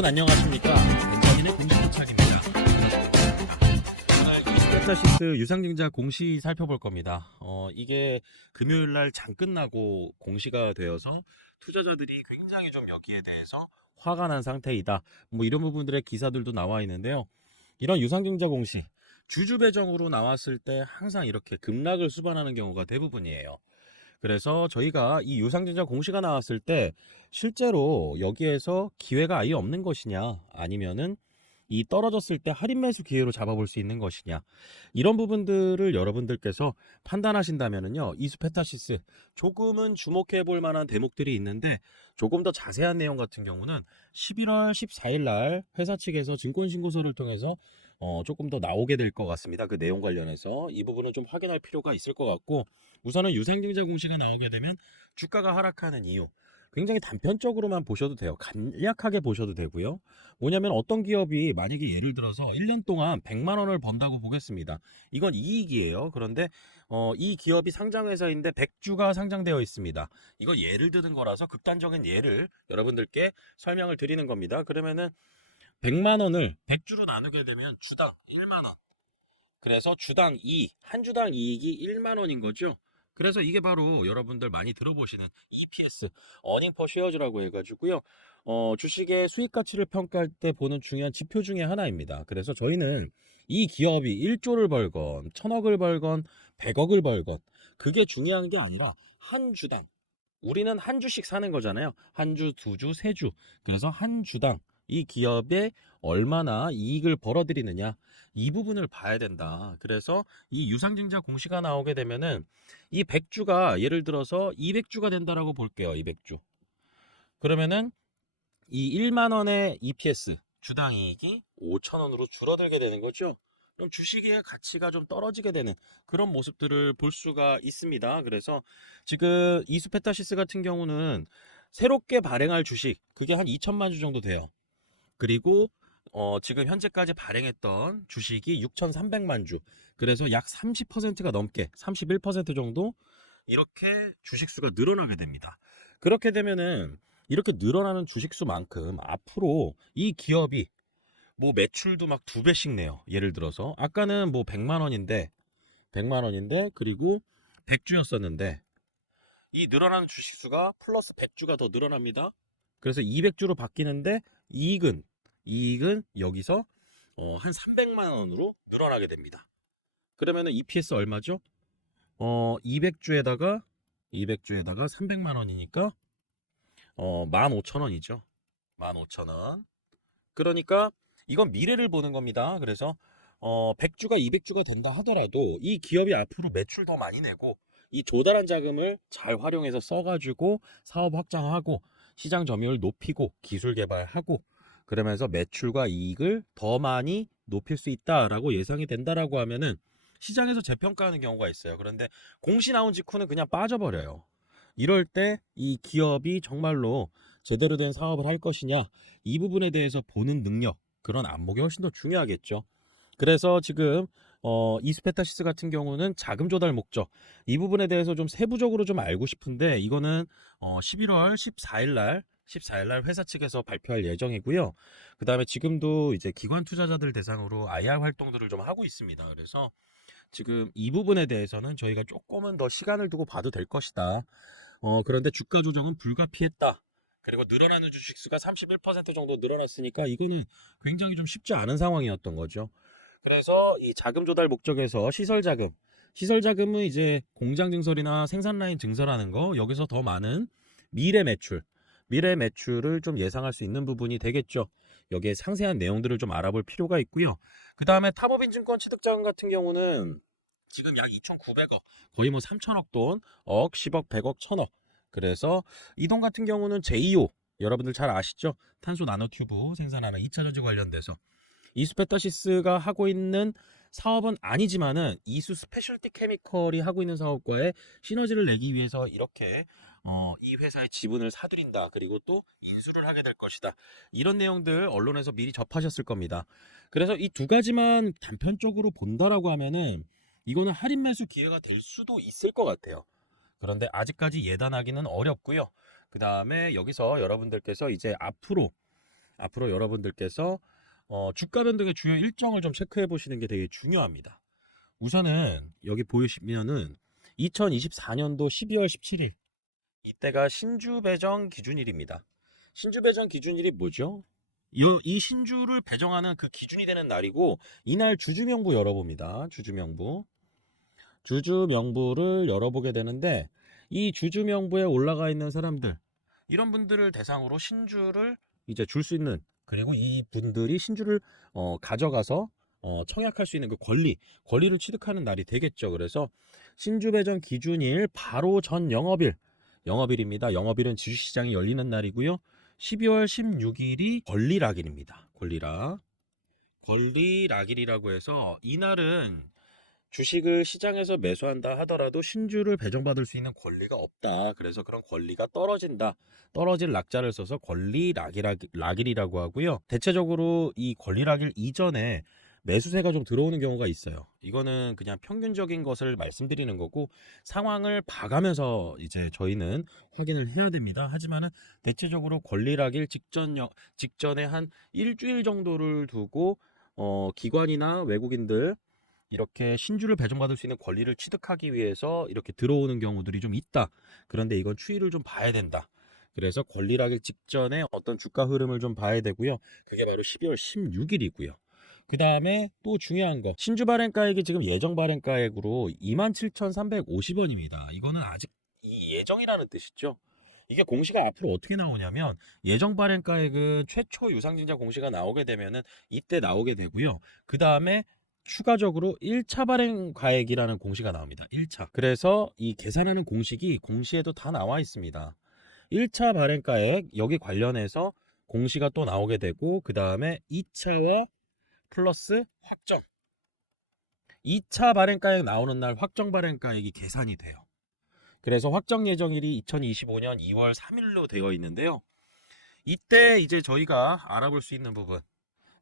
여러분 안녕하십니까? benjamin의 공시 도착입니다. 오늘 이스페타시스 유상증자 공시 살펴볼 겁니다. 이게 금요일날 장 끝나고 공시가 되어서 투자자들이 굉장히 좀 여기에 대해서 화가 난 상태이다. 뭐 이런 부분들의 기사들도 나와 있는데요. 이런 유상증자 공시 주주 배정으로 나왔을 때 항상 이렇게 급락을 수반하는 경우가 대부분이에요. 그래서 저희가 이 유상증자 공시가 나왔을 때 실제로 여기에서 기회가 아예 없는 것이냐, 아니면은 이 떨어졌을 때 할인 매수 기회로 잡아볼 수 있는 것이냐, 이런 부분들을 여러분들께서 판단하신다면은요, 이수페타시스 조금은 주목해 볼 만한 대목들이 있는데, 조금 더 자세한 내용 같은 경우는 11월 14일 날 회사 측에서 증권신고서를 통해서 조금 더 나오게 될 것 같습니다. 그 내용 관련해서 이 부분은 좀 확인할 필요가 있을 것 같고, 우선은 유상증자 공시가 나오게 되면 주가가 하락하는 이유 굉장히 단편적으로만 보셔도 돼요. 간략하게 보셔도 되고요. 뭐냐면 어떤 기업이 만약에 예를 들어서 1년 동안 100만 원을 번다고 보겠습니다. 이건 이익이에요. 그런데 이 기업이 상장회사인데 100주가 상장되어 있습니다. 이거 예를 드는 거라서 극단적인 예를 여러분들께 설명을 드리는 겁니다. 그러면은 100만 원을 100주로 나누게 되면 주당 1만 원. 그래서 주당 한 주당 이익이 1만 원인 거죠. 그래서 이게 바로 여러분들 많이 들어보시는 EPS, 어닝 퍼 쉐어즈라고 해가지고요. 주식의 수익 가치를 평가할 때 보는 중요한 지표 중에 하나입니다. 그래서 저희는 이 기업이 1조를 벌건, 1000억을 벌건, 100억을 벌건, 그게 중요한 게 아니라 한 주당, 우리는 한 주씩 사는 거잖아요. 한 주, 두 주, 세 주. 그래서 한 주당 이 기업에 얼마나 이익을 벌어들이느냐, 이 부분을 봐야 된다. 그래서 이 유상증자 공시가 나오게 되면은 이 100주가 예를 들어서 200주가 된다라고 볼게요. 200주. 그러면은 이 1만 원의 EPS 주당 이익이 5,000원으로 줄어들게 되는 거죠. 그럼 주식의 가치가 좀 떨어지게 되는 그런 모습들을 볼 수가 있습니다. 그래서 지금 이수페타시스 같은 경우는 새롭게 발행할 주식 그게 한 2천만 주 정도 돼요. 그리고 지금 현재까지 발행했던 주식이 6,300만 주. 그래서 약 30%가 넘게 31% 정도 이렇게 주식수가 늘어나게 됩니다. 그렇게 되면은 이렇게 늘어나는 주식수만큼 앞으로 이 기업이 뭐 매출도 막 2배씩 내요. 예를 들어서 아까는 뭐 100만 원인데 그리고 100주였었는데 이 늘어나는 주식수가 플러스 100주가 더 늘어납니다. 그래서 200주로 바뀌는데 이익은 여기서 한 300만 원으로 늘어나게 됩니다. 그러면은 EPS 얼마죠? 200주에다가 300만 원이니까 15,000원이죠. 15,000원. 그러니까 이건 미래를 보는 겁니다. 그래서 100주가 200주가 된다 하더라도 이 기업이 앞으로 매출 더 많이 내고 이 조달한 자금을 잘 활용해서 써가지고 사업 확장하고 시장 점유율 높이고 기술 개발하고 그러면서 매출과 이익을 더 많이 높일 수 있다라고 예상이 된다라고 하면은 시장에서 재평가하는 경우가 있어요. 그런데 공시 나온 직후는 그냥 빠져버려요. 이럴 때 이 기업이 정말로 제대로 된 사업을 할 것이냐, 이 부분에 대해서 보는 능력, 그런 안목이 훨씬 더 중요하겠죠. 그래서 지금 이스페타시스 같은 경우는 자금 조달 목적, 이 부분에 대해서 좀 세부적으로 좀 알고 싶은데 이거는 11월 14일 날 회사 측에서 발표할 예정이고요. 그다음에 지금도 이제 기관 투자자들 대상으로 IR 활동들을 좀 하고 있습니다. 그래서 지금 이 부분에 대해서는 저희가 조금은 더 시간을 두고 봐도 될 것이다. 그런데 주가 조정은 불가피했다. 그리고 늘어나는 주식수가 31% 정도 늘어났으니까 이거는 굉장히 좀 쉽지 않은 상황이었던 거죠. 그래서 이 자금 조달 목적에서 시설 자금은 이제 공장 증설이나 생산 라인 증설하는 거, 여기서 더 많은 미래 매출을 좀 예상할 수 있는 부분이 되겠죠. 여기에 상세한 내용들을 좀 알아볼 필요가 있고요. 그 다음에 탑업인 증권 취득자금 같은 경우는 지금 약 2,900억, 거의 뭐 3천억 돈, 10억, 100억, 1000억. 그래서 이 돈 같은 경우는 제2호, 여러분들 잘 아시죠? 탄소 나노튜브 생산하는 2차전지 관련돼서 이수페타시스가 하고 있는 사업은 아니지만은 이수 스페셜티 케미컬이 하고 있는 사업과의 시너지를 내기 위해서 이렇게 이 회사의 지분을 사들인다. 그리고 또 인수를 하게 될 것이다. 이런 내용들 언론에서 미리 접하셨을 겁니다. 그래서 이 두 가지만 단편적으로 본다라고 하면은 이거는 할인 매수 기회가 될 수도 있을 것 같아요. 그런데 아직까지 예단하기는 어렵고요. 그 다음에 여기서 여러분들께서 이제 앞으로 여러분들께서 주가 변동의 주요 일정을 좀 체크해 보시는 게 되게 중요합니다. 우선은 여기 보시면은 2024년도 12월 17일 이때가 신주 배정 기준일입니다. 신주 배정 기준일이 뭐죠? 이 신주를 배정하는 그 기준이 되는 날이고, 이날 주주명부 열어봅니다. 주주명부. 주주명부를 열어보게 되는데, 이 주주명부에 올라가 있는 사람들, 이런 분들을 대상으로 신주를 이제 줄 수 있는, 그리고 이 분들이 신주를 가져가서 청약할 수 있는 그 권리를 취득하는 날이 되겠죠. 그래서 신주 배정 기준일 바로 전 영업일입니다. 영업일은 주식시장이 열리는 날이고요. 12월 16일이 권리락일입니다. 권리락일이라고 해서 이날은 주식을 시장에서 매수한다 하더라도 신주를 배정받을 수 있는 권리가 없다. 그래서 그런 권리가 떨어진다. 떨어질 낙자를 써서 권리락일이라고 하고요. 대체적으로 이 권리락일 이전에 매수세가 좀 들어오는 경우가 있어요. 이거는 그냥 평균적인 것을 말씀드리는 거고, 상황을 봐가면서 이제 저희는 확인을 해야 됩니다. 하지만은 대체적으로 권리락일 직전에 한 일주일 정도를 두고 기관이나 외국인들 이렇게 신주를 배정받을 수 있는 권리를 취득하기 위해서 이렇게 들어오는 경우들이 좀 있다. 그런데 이건 추이를 좀 봐야 된다. 그래서 권리락일 직전에 어떤 주가 흐름을 좀 봐야 되고요. 그게 바로 12월 16일이고요. 그 다음에 또 중요한 거, 신주 발행가액이 지금 예정 발행가액으로 27,350원입니다. 이거는 아직 이 예정이라는 뜻이죠. 이게 공시가 앞으로 어떻게 나오냐면, 예정 발행가액은 최초 유상증자 공시가 나오게 되면은 이때 나오게 되고요. 그 다음에 추가적으로 1차 발행 가액이라는 공시가 나옵니다. 1차. 그래서 이 계산하는 공식이 공시에도 다 나와 있습니다. 1차 발행 가액 여기 관련해서 공시가 또 나오게 되고, 그 다음에 2차와 플러스 확정. 2차 발행가액 나오는 날 확정 발행가액이 계산이 돼요. 그래서 확정 예정일이 2025년 2월 3일로 되어 있는데요. 이때 이제 저희가 알아볼 수 있는 부분,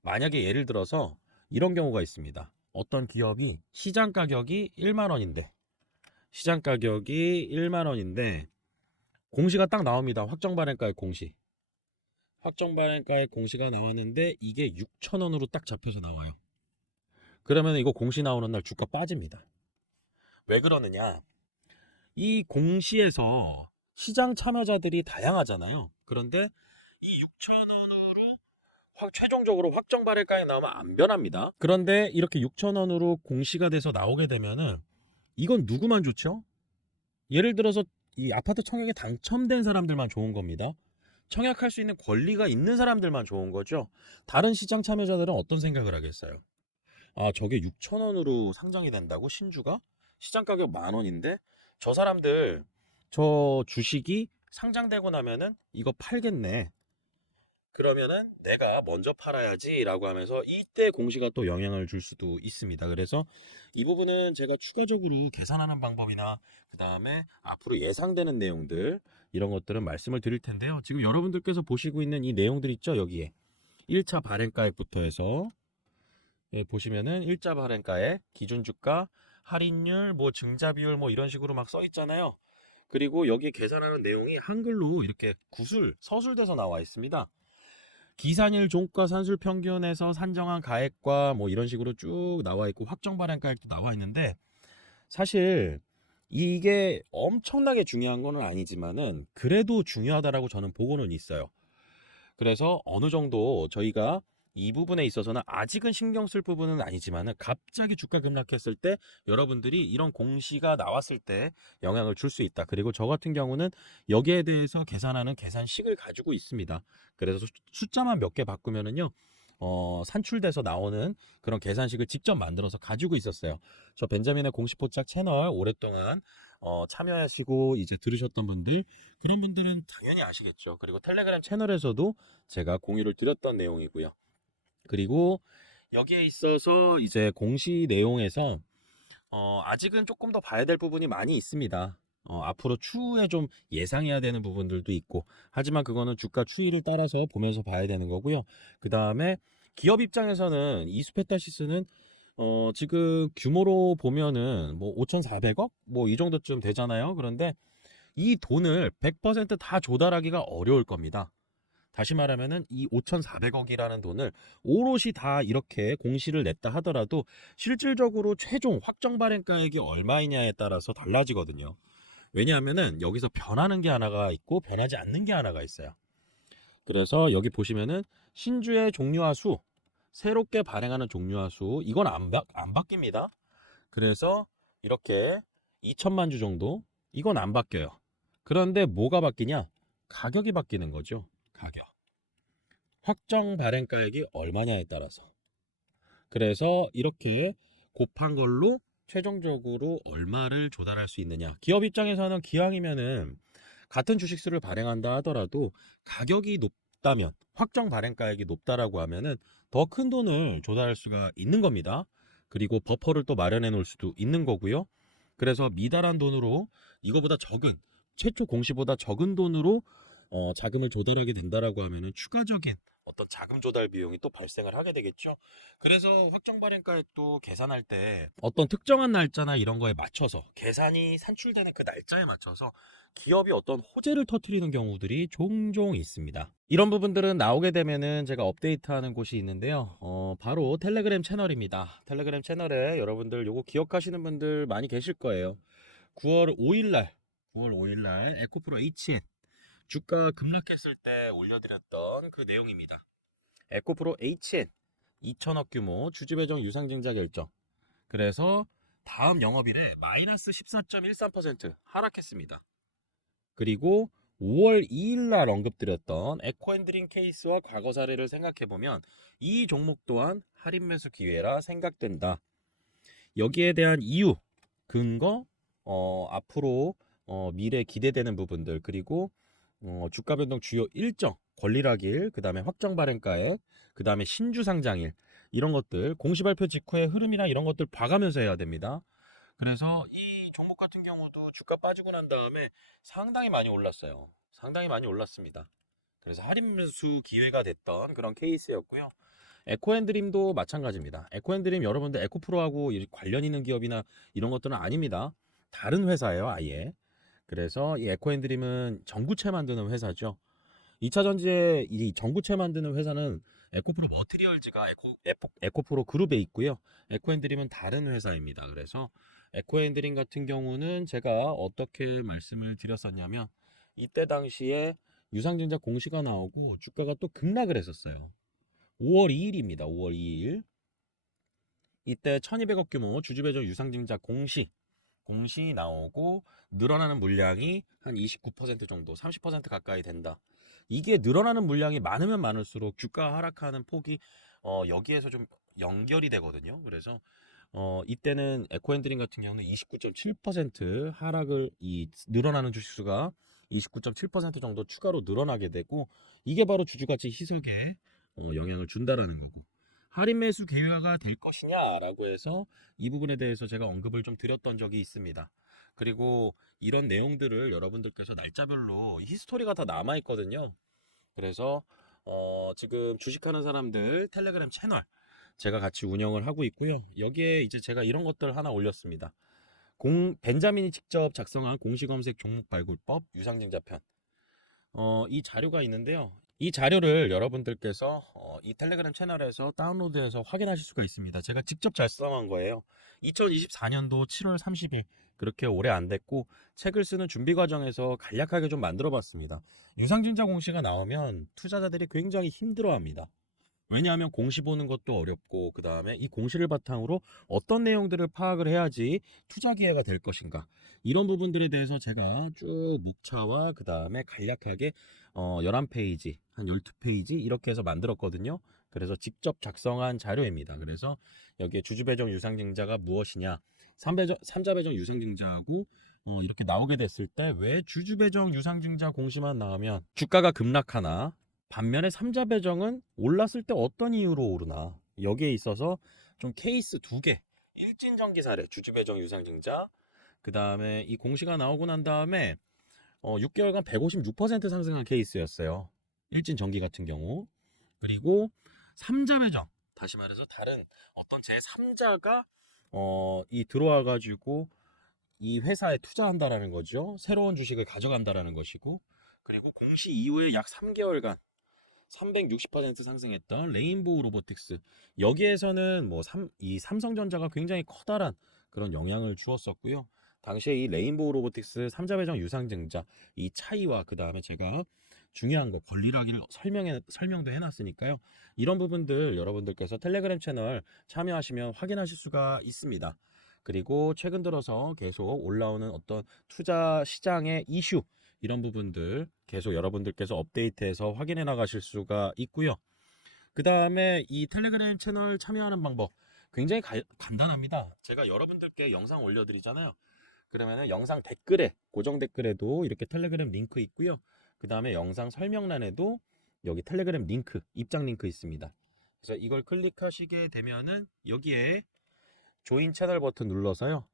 만약에 예를 들어서 이런 경우가 있습니다. 어떤 기업이 시장 가격이 1만 원인데 공시가 딱 나옵니다. 확정 발행가액 공시. 확정 발행가액 공시가 나왔는데 이게 6,000원으로 딱 잡혀서 나와요. 그러면 이거 공시 나오는 날 주가 빠집니다. 왜 그러느냐? 이 공시에서 시장 참여자들이 다양하잖아요. 그런데 이 6,000원으로 최종적으로 확정 발행가액 나오면 안 변합니다. 그런데 이렇게 6,000원으로 공시가 돼서 나오게 되면은 이건 누구만 좋죠? 예를 들어서 이 아파트 청약에 당첨된 사람들만 좋은 겁니다. 청약할 수 있는 권리가 있는 사람들만 좋은 거죠. 다른 시장 참여자들은 어떤 생각을 하겠어요? 아, 저게 6,000원으로 상장이 된다고? 신주가? 시장 가격 10,000원인데? 저 사람들, 저 주식이 상장되고 나면은 이거 팔겠네. 그러면은 내가 먼저 팔아야지 라고 하면서 이때 공시가 또 영향을 줄 수도 있습니다. 그래서 이 부분은 제가 추가적으로 계산하는 방법이나 그 다음에 앞으로 예상되는 내용들, 이런 것들은 말씀을 드릴 텐데요. 지금 여러분들께서 보시고 있는 이 내용들 있죠? 여기에 1차 발행가액부터 해서 보시면은 1차 발행가액, 기준주가, 할인율, 뭐 증자비율 뭐 이런 식으로 막 써 있잖아요. 그리고 여기 계산하는 내용이 한글로 이렇게 서술돼서 나와 있습니다. 기산일 종가 산술 평균에서 산정한 가액과 뭐 이런 식으로 쭉 나와 있고, 확정 발행 가액도 나와 있는데, 사실 이게 엄청나게 중요한 거는 아니지만은 그래도 중요하다라고 저는 보고는 있어요. 그래서 어느 정도 저희가 이 부분에 있어서는 아직은 신경 쓸 부분은 아니지만은 갑자기 주가 급락했을 때 여러분들이 이런 공시가 나왔을 때 영향을 줄 수 있다. 그리고 저 같은 경우는 여기에 대해서 계산하는 계산식을 가지고 있습니다. 그래서 숫자만 몇 개 바꾸면은요, 산출돼서 나오는 그런 계산식을 직접 만들어서 가지고 있었어요. 저 벤자민의 공시포착 채널 오랫동안 참여하시고 이제 들으셨던 분들, 그런 분들은 당연히 아시겠죠. 그리고 텔레그램 채널에서도 제가 공유를 드렸던 내용이고요. 그리고 여기에 있어서 이제 공시 내용에서 아직은 조금 더 봐야 될 부분이 많이 있습니다. 앞으로 추후에 좀 예상해야 되는 부분들도 있고, 하지만 그거는 주가 추이를 따라서 보면서 봐야 되는 거고요. 그 다음에 기업 입장에서는 이수페타시스는 지금 규모로 보면은 뭐 5,400억 뭐 이 정도쯤 되잖아요. 그런데 이 돈을 100%다 조달하기가 어려울 겁니다. 다시 말하면은 이 5,400억이라는 돈을 오롯이 다 이렇게 공시를 냈다 하더라도 실질적으로 최종 확정 발행가액이 얼마이냐에 따라서 달라지거든요. 왜냐하면은 여기서 변하는 게 하나가 있고 변하지 않는 게 하나가 있어요. 그래서 여기 보시면은 신주의 종류와 수, 새롭게 발행하는 종류와 수, 이건 안 바뀝니다. 그래서 이렇게 2천만 주 정도, 이건 안 바뀌어요. 그런데 뭐가 바뀌냐? 가격이 바뀌는 거죠. 가격. 확정 발행가액이 얼마냐에 따라서. 그래서 이렇게 곱한 걸로 최종적으로 얼마를 조달할 수 있느냐. 기업 입장에서는 기왕이면은 같은 주식수를 발행한다 하더라도 가격이 높다면, 확정 발행가액이 높다라고 하면은 더 큰 돈을 조달할 수가 있는 겁니다. 그리고 버퍼를 또 마련해 놓을 수도 있는 거고요. 그래서 미달한 돈으로 이거보다 적은, 최초 공시보다 적은 돈으로 자금을 조달하게 된다라고 하면은 추가적인 어떤 자금 조달 비용이 또 발생을 하게 되겠죠. 그래서 확정 발행가액도 계산할 때 어떤 특정한 날짜나 이런 거에 맞춰서 계산이 산출되는 그 날짜에 맞춰서 기업이 어떤 호재를 터뜨리는 경우들이 종종 있습니다. 이런 부분들은 나오게 되면은 제가 업데이트하는 곳이 있는데요. 바로 텔레그램 채널입니다. 텔레그램 채널에 여러분들 요거 기억하시는 분들 많이 계실 거예요. 9월 5일날 9월 5일날 에코프로 HN 주가 급락했을 때 올려드렸던 그 내용입니다. 에코프로 HN 2천억 규모 주주배정 유상증자 결정. 그래서 다음 영업일에 마이너스 14.13% 하락했습니다. 그리고 5월 2일 날 언급드렸던 에코앤드림 케이스와 과거 사례를 생각해보면 이 종목 또한 할인 매수 기회라 생각된다. 여기에 대한 이유, 근거, 앞으로 미래 기대되는 부분들, 그리고 주가 변동 주요 일정, 권리락일, 그 다음에 확정 발행가액, 그 다음에 신주 상장일, 이런 것들 공시 발표 직후의 흐름이나 이런 것들 봐가면서 해야 됩니다. 그래서 이 종목 같은 경우도 주가 빠지고 난 다음에 상당히 많이 올랐어요. 상당히 많이 올랐습니다. 그래서 할인 매수 기회가 됐던 그런 케이스였고요. 에코앤드림도 마찬가지입니다. 에코앤드림 여러분들 에코프로하고 관련 있는 기업이나 이런 것들은 아닙니다. 다른 회사예요, 아예. 그래서 이 에코앤드림은 전구체 만드는 회사죠. 2차 전지의 이 전구체 만드는 회사는 에코프로 머티리얼즈가 에코프로 그룹에 있고요. 에코앤드림은 다른 회사입니다. 그래서 에코앤드림 같은 경우는 제가 어떻게 말씀을 드렸었냐면 이때 당시에 유상증자 공시가 나오고 주가가 또 급락을 했었어요. 5월 2일입니다. 5월 2일. 이때 1200억 규모 주주배정 유상증자 공시 나오고 늘어나는 물량이 한 29% 정도, 30% 가까이 된다. 이게 늘어나는 물량이 많으면 많을수록 주가 하락하는 폭이 여기에서 좀 연결이 되거든요. 그래서 이때는 에코핸드링 같은 경우는 29.7% 하락을 이 늘어나는 주식수가 29.7% 정도 추가로 늘어나게 되고 이게 바로 주주가치 희석에 영향을 준다라는 거고. 할인 매수 기회가 될 것이냐라고 해서 이 부분에 대해서 제가 언급을 좀 드렸던 적이 있습니다. 그리고 이런 내용들을 여러분들께서 날짜별로 히스토리가 다 남아 있거든요. 그래서 지금 주식하는 사람들 텔레그램 채널 제가 같이 운영을 하고 있고요. 여기에 이제 제가 이런 것들 하나 올렸습니다. 벤자민이 직접 작성한 공시검색 종목 발굴법 유상증자편. 이 자료가 있는데요. 이 자료를 여러분들께서 이 텔레그램 채널에서 다운로드해서 확인하실 수가 있습니다. 제가 직접 작성한 거예요. 2024년도 7월 30일 그렇게 오래 안 됐고 책을 쓰는 준비 과정에서 간략하게 좀 만들어 봤습니다. 유상증자 공시가 나오면 투자자들이 굉장히 힘들어합니다. 왜냐하면 공시 보는 것도 어렵고 그 다음에 이 공시를 바탕으로 어떤 내용들을 파악을 해야지 투자 기회가 될 것인가 이런 부분들에 대해서 제가 쭉 목차와 그 다음에 간략하게 11페이지 한 12페이지 이렇게 해서 만들었거든요. 그래서 직접 작성한 자료입니다. 그래서 여기에 주주배정 유상증자가 무엇이냐 3자배정 유상증자하고 이렇게 나오게 됐을 때 왜 주주배정 유상증자 공시만 나오면 주가가 급락하나 반면에 삼자 배정은 올랐을 때 어떤 이유로 오르나 여기에 있어서 좀 케이스 두 개 일진전기 사례 주주 배정 유상증자 그 다음에 이 공시가 나오고 난 다음에 6개월간 156% 상승한 케이스였어요. 일진전기 같은 경우. 그리고 삼자 배정 다시 말해서 다른 어떤 제3자가 이 들어와 가지고 이 회사에 투자한다라는 거죠. 새로운 주식을 가져간다라는 것이고 그리고 공시 이후에 약 3개월간 360% 상승했던 레인보우 로보틱스. 여기에서는 이 삼성전자가 굉장히 커다란 그런 영향을 주었었고요. 당시에 이 레인보우 로보틱스 삼자배정 유상증자 이 차이와 그 다음에 제가 중요한 거 권리라기를 설명도 해놨으니까요. 이런 부분들 여러분들께서 텔레그램 채널 참여하시면 확인하실 수가 있습니다. 그리고 최근 들어서 계속 올라오는 어떤 투자 시장의 이슈 이런 부분들 계속 여러분들께서 업데이트해서 확인해 나가실 수가 있고요. 그 다음에 이 텔레그램 채널 참여하는 방법 굉장히 간단합니다. 제가 여러분들께 영상 올려드리잖아요. 그러면은 영상 댓글에 고정 댓글에도 이렇게 텔레그램 링크 있고요. 그 다음에 영상 설명란에도 여기 텔레그램 링크 입장 링크 있습니다. 그래서 이걸 클릭하시게 되면은 여기에 조인 채널 버튼 눌러서요.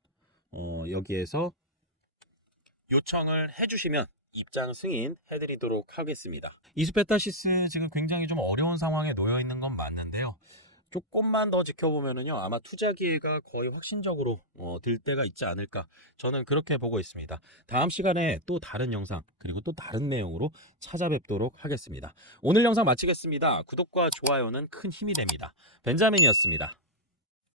여기에서 요청을 해주시면 입장 승인 해드리도록 하겠습니다. 이스페타시스 지금 굉장히 좀 어려운 상황에 놓여 있는 건 맞는데요. 조금만 더 지켜보면은요 아마 투자 기회가 거의 확신적으로 들 때가 있지 않을까 저는 그렇게 보고 있습니다. 다음 시간에 또 다른 영상 그리고 또 다른 내용으로 찾아뵙도록 하겠습니다. 오늘 영상 마치겠습니다. 구독과 좋아요는 큰 힘이 됩니다. 벤자민이었습니다.